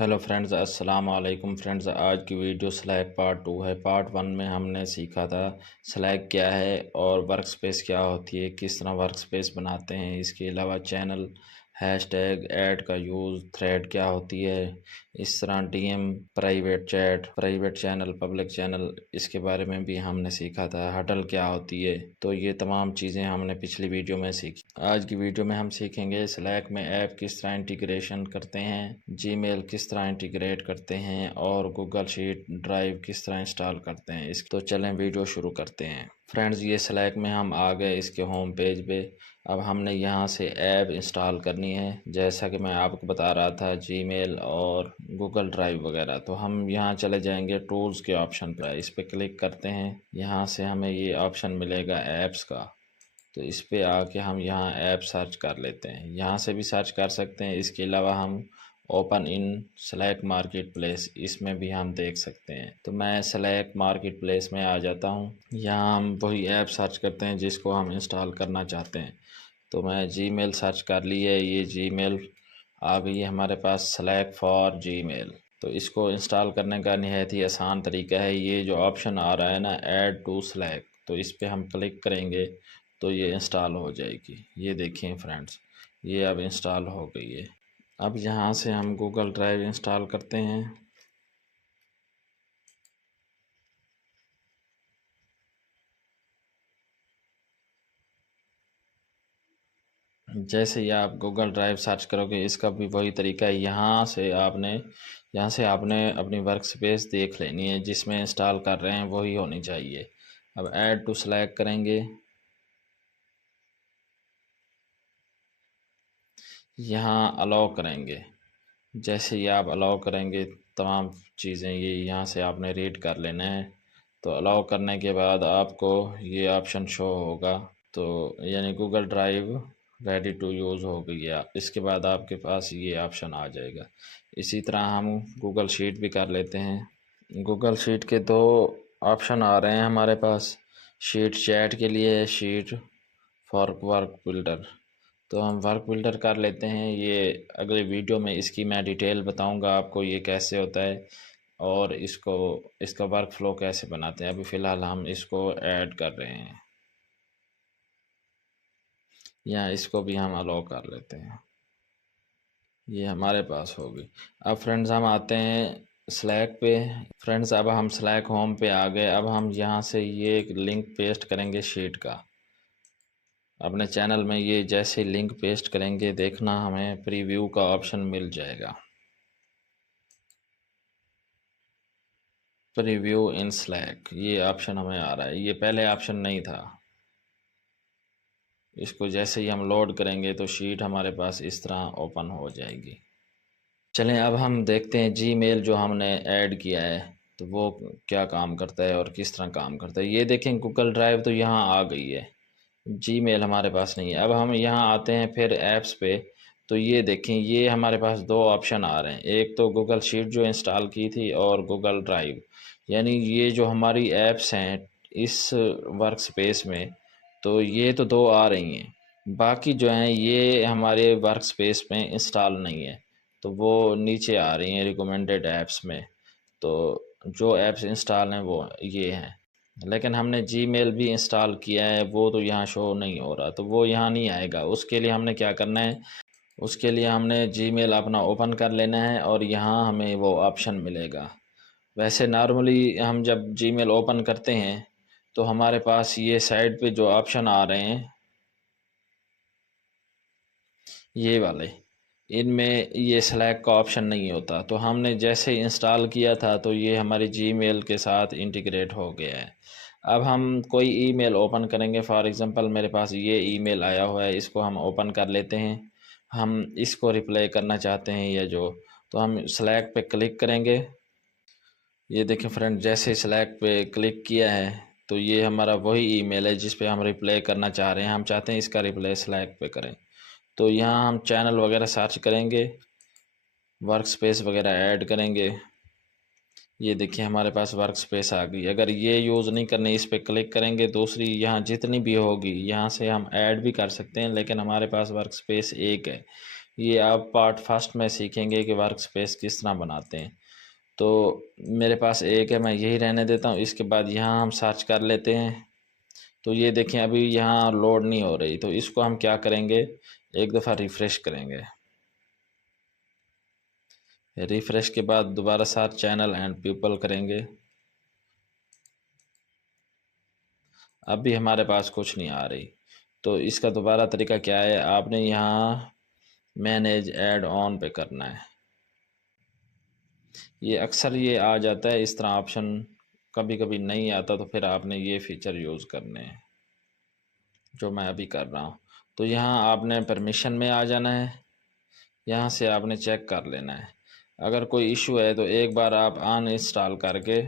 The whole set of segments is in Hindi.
हेलो फ्रेंड्स, अस्सलाम वालेकुम फ्रेंड्स। आज की वीडियो स्लैक पार्ट 2 है। पार्ट 1 में हमने सीखा था स्लैक क्या है और वर्क स्पेस क्या होती है, किस तरह वर्क स्पेस बनाते हैं। इसके अलावा चैनल, हैशटैग, ऐड का यूज़, थ्रेड क्या होती है, इस तरह DM, private chat, private channel, public channel, इसके बारे में भी हमने सीखा था। हडल क्या होती है, तो ये तमाम चीज़ें हमने पिछली वीडियो में सीखी। आज की वीडियो में हम सीखेंगे स्लैक में ऐप किस तरह इंटीग्रेशन करते हैं, जीमेल किस तरह इंटीग्रेट करते हैं और गूगल शीट ड्राइव किस तरह इंस्टॉल करते हैं। इस तो चलें वीडियो शुरू करते हैं। फ्रेंड्स, ये स्लैक में हम आ गए इसके होम पेज पे। अब हमने यहाँ से ऐप इंस्टॉल करनी है, जैसा कि मैं आपको बता रहा था, जीमेल और गूगल ड्राइव वगैरह। तो हम यहाँ चले जाएंगे टूल्स के ऑप्शन पर, इस पर क्लिक करते हैं। यहाँ से हमें ये ऑप्शन मिलेगा ऐप्स का, तो इस पे आके हम यहाँ ऐप सर्च कर लेते हैं। यहाँ से भी सर्च कर सकते हैं। इसके अलावा हम open in slack market place, इसमें भी हम देख सकते हैं। तो मैं स्लैक मार्केट प्लेस में आ जाता हूँ। यहाँ हम वही ऐप सर्च करते हैं जिसको हम इंस्टॉल करना चाहते हैं। तो मैं जीमेल सर्च कर ली है, ये जीमेल आ गई है हमारे पास, स्लैक फॉर जीमेल। तो इसको इंस्टॉल करने का निहायत ही आसान तरीका है। ये जो ऑप्शन आ रहा है ना, ऐड टू स्लैक, तो इस पर हम क्लिक करेंगे तो ये इंस्टॉल हो जाएगी। ये देखिए फ्रेंड्स, ये अब इंस्टॉल हो गई है। अब यहाँ से हम गूगल ड्राइव इंस्टॉल करते हैं। जैसे ही आप गूगल ड्राइव सर्च करोगे, इसका भी वही तरीका है। यहाँ से आपने अपनी वर्क स्पेस देख लेनी है, जिसमें इंस्टॉल कर रहे हैं वही होनी चाहिए। अब ऐड टू सेलेक्ट करेंगे, यहाँ अलाउ करेंगे। जैसे ही आप अलाउ करेंगे, तमाम चीज़ें ये यहाँ से आपने रीड कर लेना है। तो अलाउ करने के बाद आपको ये ऑप्शन शो होगा, तो यानी Google drive ready to use हो गई है। इसके बाद आपके पास ये ऑप्शन आ जाएगा। इसी तरह हम गूगल शीट भी कर लेते हैं। गूगल शीट के दो ऑप्शन आ रहे हैं हमारे पास, शीट चैट के लिए, शीट फॉर वर्क बिल्डर। तो हम वर्क बिल्डर कर लेते हैं। ये अगले वीडियो में इसकी मैं डिटेल बताऊंगा आपको, ये कैसे होता है और इसका वर्क फ्लो कैसे बनाते हैं। अभी फ़िलहाल हम इसको ऐड कर रहे हैं, या इसको भी हम अलाउ कर लेते हैं। ये हमारे पास होगी। अब फ्रेंड्स, हम आते हैं स्लैक पे। फ्रेंड्स, अब हम स्लैक होम पे आ गए। अब हम यहाँ से ये एक लिंक पेस्ट करेंगे शीट का अपने चैनल में। ये जैसे लिंक पेस्ट करेंगे, देखना हमें प्रीव्यू का ऑप्शन मिल जाएगा। प्रीव्यू इन स्लैक, ये ऑप्शन हमें आ रहा है, ये पहले ऑप्शन नहीं था। इसको जैसे ही हम लोड करेंगे तो शीट हमारे पास इस तरह ओपन हो जाएगी। चलें, अब हम देखते हैं जीमेल जो हमने ऐड किया है, तो वो क्या काम करता है और किस तरह काम करता है। ये देखें, गूगल ड्राइव तो यहाँ आ गई है, जीमेल हमारे पास नहीं है। अब हम यहाँ आते हैं फिर ऐप्स पे। तो ये देखें, ये हमारे पास दो ऑप्शन आ रहे हैं, एक तो गूगल शीट जो इंस्टॉल की थी और गूगल ड्राइव। यानी ये जो हमारी ऐप्स हैं इस वर्क स्पेस में, तो ये तो दो आ रही हैं। बाकी जो हैं ये हमारे वर्क स्पेस में इंस्टॉल नहीं है, तो वो नीचे आ रही हैं रिकमेंडेड ऐप्स में। तो जो ऐप्स इंस्टॉल हैं वो ये हैं, लेकिन हमने जीमेल भी इंस्टॉल किया है, वो तो यहाँ शो नहीं हो रहा, तो वो यहाँ नहीं आएगा। उसके लिए हमने क्या करना है, उसके लिए हमने जीमेल अपना ओपन कर लेना है और यहाँ हमें वो ऑप्शन मिलेगा। वैसे नॉर्मली हम जब जीमेल ओपन करते हैं तो हमारे पास ये साइड पे जो ऑप्शन आ रहे हैं, ये वाले, इनमें ये सेलेक्ट का ऑप्शन नहीं होता। तो हमने जैसे इंस्टॉल किया था तो ये हमारी जीमेल के साथ इंटीग्रेट हो गया है। अब हम कोई ईमेल ओपन करेंगे, फॉर एग्ज़ाम्पल मेरे पास ये ईमेल आया हुआ है, इसको हम ओपन कर लेते हैं। हम इसको रिप्लाई करना चाहते हैं या जो, तो हम सेलेक्ट पे क्लिक करेंगे। ये देखें फ्रेंड, जैसे सेलेक्ट पे क्लिक किया है तो ये हमारा वही ईमेल है जिस पे हम रिप्लाई करना चाह रहे हैं। हम चाहते हैं इसका रिप्लाई सेलेक्ट पे करें, तो यहाँ हम चैनल वगैरह सर्च करेंगे, वर्क स्पेस वगैरह ऐड करेंगे। ये देखिए हमारे पास वर्क स्पेस आ गई। अगर ये यूज़ नहीं करनी, इस पर क्लिक करेंगे, दूसरी यहाँ जितनी भी होगी यहाँ से हम ऐड भी कर सकते हैं, लेकिन हमारे पास वर्क स्पेस एक है, ये आप पार्ट फर्स्ट में सीखेंगे कि वर्क स्पेस किस तरह बनाते हैं। तो मेरे पास एक है, मैं यही रहने देता हूँ। इसके बाद यहाँ हम सर्च कर लेते हैं। तो ये देखें अभी यहाँ लोड नहीं हो रही, तो इसको हम क्या करेंगे, एक दफ़ा रिफ़्रेश करेंगे। रिफ़्रेश के बाद दोबारा सर्च चैनल एंड पीपल करेंगे। अब भी हमारे पास कुछ नहीं आ रही। तो इसका दोबारा तरीका क्या है, आपने यहाँ मैनेज ऐड ऑन पे करना है। ये अक्सर ये आ जाता है इस तरह ऑप्शन, कभी कभी नहीं आता, तो फिर आपने ये फ़ीचर यूज़ करने हैं जो मैं अभी कर रहा हूँ। तो यहाँ आपने परमिशन में आ जाना है, यहाँ से आपने चेक कर लेना है। अगर कोई इशू है तो एक बार आप अनइंस्टॉल करके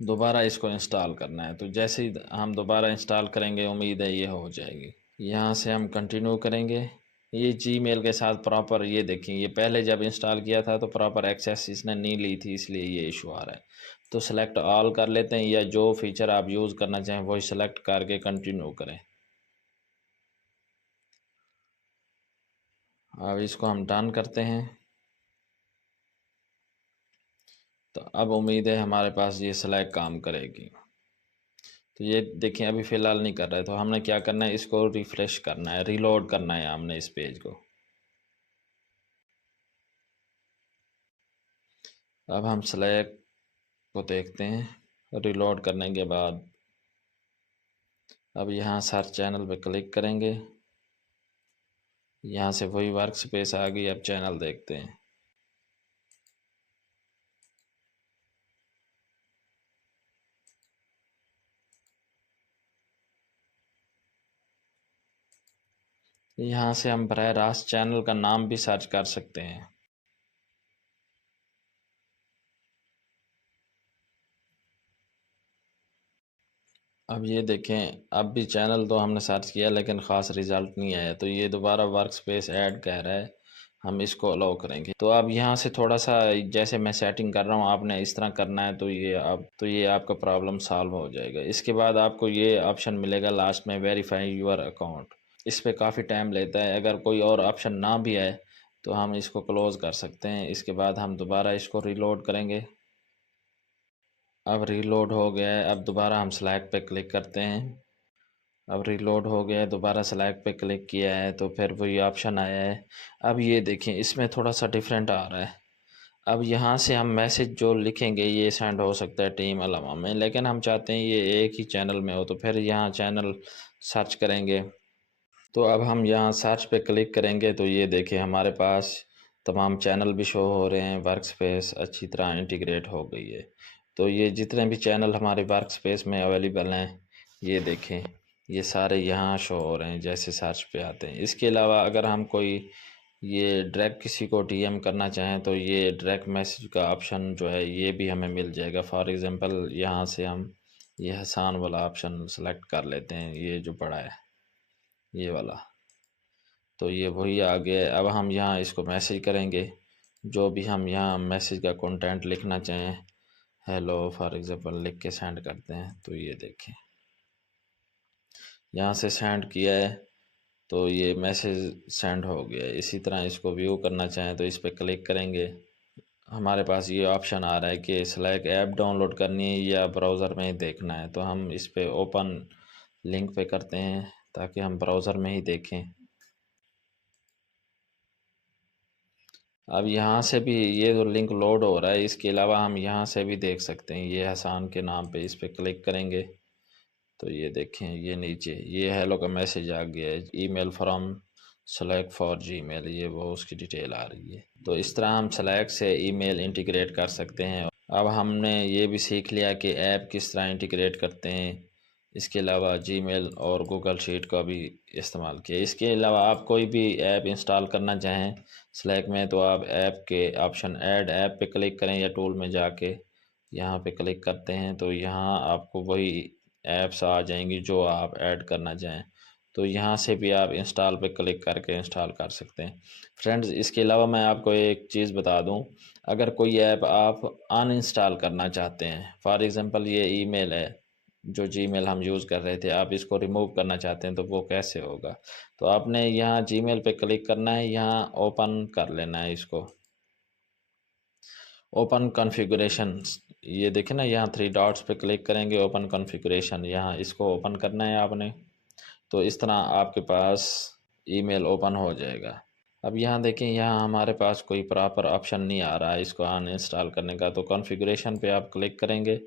दोबारा इसको इंस्टॉल करना है। तो जैसे ही हम दोबारा इंस्टॉल करेंगे, उम्मीद है ये हो जाएगी। यहाँ से हम कंटिन्यू करेंगे। ये जीमेल के साथ प्रॉपर, ये देखें ये पहले जब इंस्टॉल किया था तो प्रॉपर एक्सेस इसने नहीं ली थी, इसलिए ये इशू आ रहा है। तो सेलेक्ट ऑल कर लेते हैं, या जो फीचर आप यूज़ करना चाहें वही सेलेक्ट करके कंटिन्यू करें। अब इसको हम डन करते हैं। तो अब उम्मीद है हमारे पास ये सेलेक्ट काम करेगी। तो ये देखें अभी फ़िलहाल नहीं कर रहा है, तो हमने क्या करना है, इसको रिफ़्रेश करना है, रीलोड करना है हमने इस पेज को। अब हम सेलेक्ट को देखते हैं, रीलोड करने के बाद अब यहाँ सर्च चैनल पे क्लिक करेंगे। यहाँ से वही वर्क स्पेस आ गई। अब चैनल देखते हैं। यहाँ से हम बराह रास्त चैनल का नाम भी सर्च कर सकते हैं। अब ये देखें, अब भी चैनल तो हमने सर्च किया लेकिन ख़ास रिज़ल्ट नहीं आया। तो ये दोबारा वर्क स्पेस ऐड कह रहा है, हम इसको अलाउ करेंगे। तो अब यहाँ से थोड़ा सा जैसे मैं सेटिंग कर रहा हूँ, आपने इस तरह करना है, तो ये आपका प्रॉब्लम सॉल्व हो जाएगा। इसके बाद आपको ये ऑप्शन मिलेगा लास्ट में, वेरीफाई यूर अकाउंट। इस पे काफ़ी टाइम लेता है। अगर कोई और ऑप्शन ना भी आए तो हम इसको क्लोज़ कर सकते हैं। इसके बाद हम दोबारा इसको रीलोड करेंगे। अब रीलोड हो गया है। अब दोबारा हम सेलेक्ट पे क्लिक करते हैं। अब रीलोड हो गया है, दोबारा सेलेक्ट पे क्लिक किया है तो फिर वही ऑप्शन आया है। अब ये देखें, इसमें थोड़ा सा डिफरेंट आ रहा है। अब यहाँ से हम मैसेज जो लिखेंगे ये सेंड हो सकता है टीम अलावा में, लेकिन हम चाहते हैं ये एक ही चैनल में हो, तो फिर यहाँ चैनल सर्च करेंगे। तो अब हम यहाँ सर्च पे क्लिक करेंगे तो ये देखें हमारे पास तमाम चैनल भी शो हो रहे हैं। वर्क स्पेस अच्छी तरह इंटीग्रेट हो गई है। तो ये जितने भी चैनल हमारे वर्क स्पेस में अवेलेबल हैं, ये देखें ये सारे यहाँ शो हो रहे हैं जैसे सर्च पे आते हैं। इसके अलावा अगर हम कोई ये डायरेक्ट किसी को डीएम करना चाहें तो ये डायरेक्ट मैसेज का ऑप्शन जो है ये भी हमें मिल जाएगा। फॉर एग्ज़ाम्पल यहाँ से हम ये हसान वाला ऑप्शन सेलेक्ट कर लेते हैं, ये जो बड़ा है ये वाला। तो ये वही आ गया है। अब हम यहाँ इसको मैसेज करेंगे, जो भी हम यहाँ मैसेज का कंटेंट लिखना चाहें, हेलो फॉर एग्ज़ाम्पल लिख के सेंड करते हैं। तो ये देखें यहाँ से सेंड किया है तो ये मैसेज सेंड हो गया है। इसी तरह इसको व्यू करना चाहें तो इस पर क्लिक करेंगे। हमारे पास ये ऑप्शन आ रहा है कि स्लैक ऐप डाउनलोड करनी है या ब्राउज़र में ही देखना है। तो हम इस पर ओपन लिंक पे करते हैं ताकि हम ब्राउज़र में ही देखें। अब यहाँ से भी ये जो लिंक लोड हो रहा है, इसके अलावा हम यहाँ से भी देख सकते हैं। ये हसान के नाम पे इस पर क्लिक करेंगे तो ये देखें ये नीचे ये हेलो का मैसेज आ गया है, email from select for Gmail, ये वो उसकी डिटेल आ रही है। तो इस तरह हम सेलेक्ट से ईमेल इंटीग्रेट कर सकते हैं। अब हमने ये भी सीख लिया कि ऐप किस तरह इंटीग्रेट करते हैं। इसके अलावा जीमेल और गूगल शीट का भी इस्तेमाल किया। इसके अलावा आप कोई भी ऐप इंस्टॉल करना चाहें स्लैक में तो आप ऐप के ऑप्शन ऐड ऐप पे क्लिक करें या टूल में जाके यहाँ पे क्लिक करते हैं तो यहाँ आपको वही ऐप्स आ जाएंगी जो आप ऐड करना चाहें। तो यहाँ से भी आप इंस्टॉल पे क्लिक करके इंस्टॉल कर सकते हैं। फ्रेंड्स, इसके अलावा मैं आपको एक चीज़ बता दूं, अगर कोई ऐप आप अनइंस्टॉल करना चाहते हैं, फॉर एग्ज़ाम्पल ये ईमेल है, जो जीमेल हम यूज़ कर रहे थे, आप इसको रिमूव करना चाहते हैं तो वो कैसे होगा? तो आपने यहाँ जीमेल पे क्लिक करना है, यहाँ ओपन कर लेना है इसको। ओपन कॉन्फ़िगरेशंस, ये देखें ना, यहाँ 3 डॉट्स पे क्लिक करेंगे, ओपन कॉन्फ़िगरेशन, यहाँ इसको ओपन करना है आपने। तो इस तरह आपके पास ईमेल ओपन हो जाएगा। अब यहाँ देखें, यहाँ हमारे पास कोई प्रॉपर ऑप्शन नहीं आ रहा है इसको अनइंस्टॉल करने का, तो कॉन्फ़िगरेशन पे आप क्लिक करेंगे,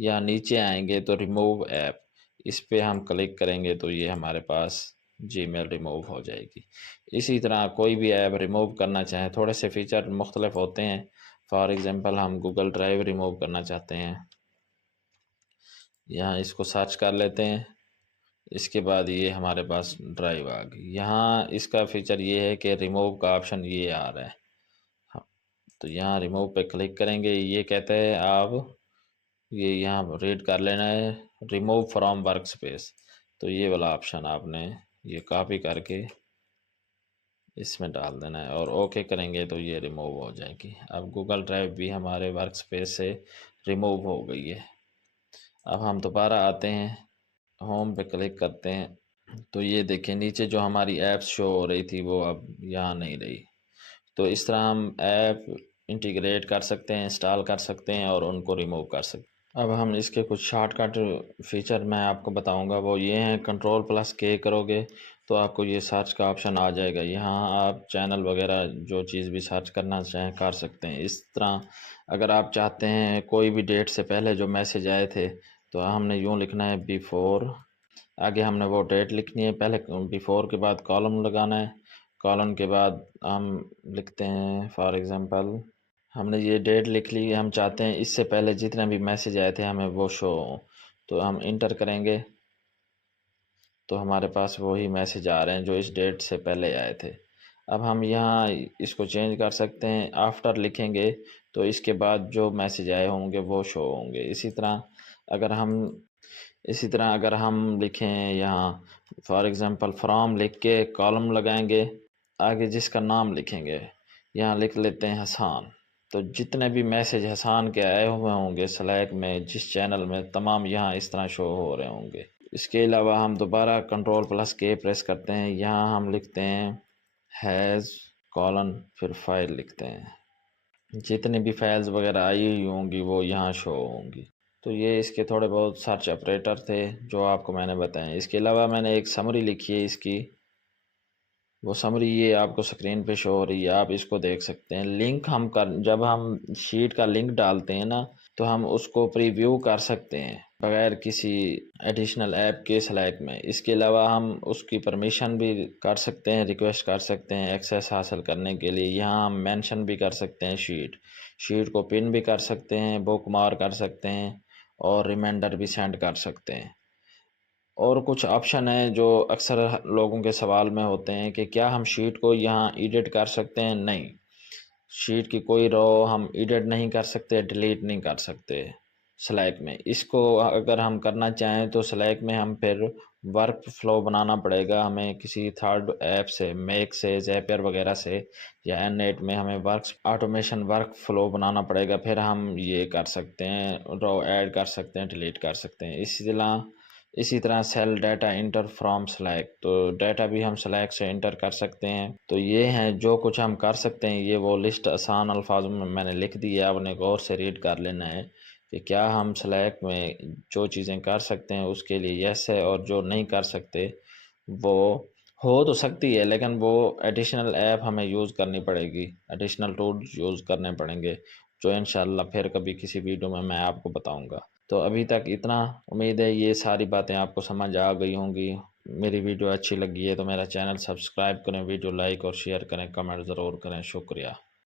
या नीचे आएंगे तो रिमूव ऐप, इस पे हम क्लिक करेंगे तो ये हमारे पास जीमेल रिमूव हो जाएगी। इसी तरह कोई भी ऐप रिमूव करना चाहें, थोड़े से फ़ीचर मुख्तलिफ होते हैं। फॉर एग्ज़ाम्पल हम गूगल ड्राइव रिमूव करना चाहते हैं, यहाँ इसको सर्च कर लेते हैं। इसके बाद ये हमारे पास ड्राइव आ गई। यहाँ इसका फ़ीचर ये है कि रिमूव का ऑप्शन ये आ रहा है। हाँ, तो यहाँ रिमूव पे क्लिक करेंगे, ये कहते हैं आप ये यहाँ रीड कर लेना है, रिमूव फ्रॉम वर्क स्पेस। तो ये वाला ऑप्शन आपने ये कॉपी करके इसमें डाल देना है और ओके करेंगे तो ये रिमूव हो जाएगी। अब गूगल ड्राइव भी हमारे वर्क स्पेस से रिमूव हो गई है। अब हम दोबारा आते हैं, होम पे क्लिक करते हैं, तो ये देखें नीचे जो हमारी ऐप्स शो हो रही थी वो अब यहाँ नहीं रही। तो इस तरह हम ऐप इंटीग्रेट कर सकते हैं, इंस्टॉल कर सकते हैं और उनको रिमूव कर सकते हैं। अब हम इसके कुछ शॉर्टकट फ़ीचर मैं आपको बताऊंगा, वो ये हैं, कंट्रोल+K करोगे तो आपको ये सर्च का ऑप्शन आ जाएगा। यहाँ आप चैनल वगैरह जो चीज़ भी सर्च करना चाहें कर सकते हैं। इस तरह अगर आप चाहते हैं कोई भी डेट से पहले जो मैसेज आए थे, तो हमने यूँ लिखना है बिफ़ोर, आगे हमने वो डेट लिखनी है, पहले बिफ़ोर के बाद कॉलम लगाना है, कॉलम के बाद हम लिखते हैं फॉर एग्ज़ाम्पल, हमने ये डेट लिख ली, हम चाहते हैं इससे पहले जितने भी मैसेज आए थे हमें वो शो हों, तो हम इंटर करेंगे तो हमारे पास वही मैसेज आ रहे हैं जो इस डेट से पहले आए थे। अब हम यहाँ इसको चेंज कर सकते हैं, आफ्टर लिखेंगे तो इसके बाद जो मैसेज आए होंगे वो शो होंगे। अगर हम इसी तरह अगर हम लिखें यहाँ फॉर एग्ज़ाम्पल फ्रॉम लिख के कॉलम लगाएंगे, आगे जिसका नाम लिखेंगे, यहाँ लिख लेते हैं हसान, तो जितने भी मैसेज हसान के आए हुए होंगे स्लैक में जिस चैनल में, तमाम यहाँ इस तरह शो हो रहे होंगे। इसके अलावा हम दोबारा कंट्रोल+K प्रेस करते हैं, यहाँ हम लिखते हैं हैज़ कॉलन फिर फाइल लिखते हैं, जितनी भी फाइल्स वगैरह आई हुई होंगी वो यहाँ शो होंगी। तो ये इसके थोड़े बहुत सर्च ऑपरेटर थे जो आपको मैंने बताए। इसके अलावा मैंने एक समरी लिखी है इसकी, वो समरी ये आपको स्क्रीन पे शो हो रही है, आप इसको देख सकते हैं। लिंक हम कर जब हम शीट का लिंक डालते हैं ना, तो हम उसको प्रीव्यू कर सकते हैं बगैर किसी एडिशनल ऐप के स्लैक में। इसके अलावा हम उसकी परमिशन भी कर सकते हैं, रिक्वेस्ट कर सकते हैं एक्सेस हासिल करने के लिए। यहाँ हम मेंशन भी कर सकते हैं शीट को पिन भी कर सकते हैं, बुकमार्क कर सकते हैं और रिमाइंडर भी सेंड कर सकते हैं। और कुछ ऑप्शन है जो अक्सर लोगों के सवाल में होते हैं कि क्या हम शीट को यहाँ एडिट कर सकते हैं? नहीं, शीट की कोई रो हम एडिट नहीं कर सकते, डिलीट नहीं कर सकते स्लैक में। इसको अगर हम करना चाहें तो स्लैक में हम फिर वर्क फ्लो बनाना पड़ेगा हमें, किसी थर्ड ऐप से, मेक से, ज़ैपियर वगैरह से या एननेट में हमें ऑटोमेशन वर्क फ्लो बनाना पड़ेगा, फिर हम ये कर सकते हैं, रो ऐड कर सकते हैं, डिलीट कर सकते हैं। इसी तरह cell data enter from Slack, तो डाटा भी हम स्लैक से इंटर कर सकते हैं। तो ये हैं जो कुछ हम कर सकते हैं, ये वो लिस्ट आसान अल्फाजों में मैंने लिख दी है, आपने गौर से रीड कर लेना है कि क्या हम स्लैक में जो चीज़ें कर सकते हैं उसके लिए यस है, और जो नहीं कर सकते वो हो तो सकती है लेकिन वो एडिशनल ऐप हमें यूज़ करनी पड़ेगी, एडिशनल टूल्स यूज़ करने पड़ेंगे, जो इंशाल्लाह फिर कभी किसी वीडियो में मैं आपको बताऊंगा। तो अभी तक इतना, उम्मीद है ये सारी बातें आपको समझ आ गई होंगी। मेरी वीडियो अच्छी लगी है तो मेरा चैनल सब्सक्राइब करें, वीडियो लाइक और शेयर करें, कमेंट ज़रूर करें। शुक्रिया।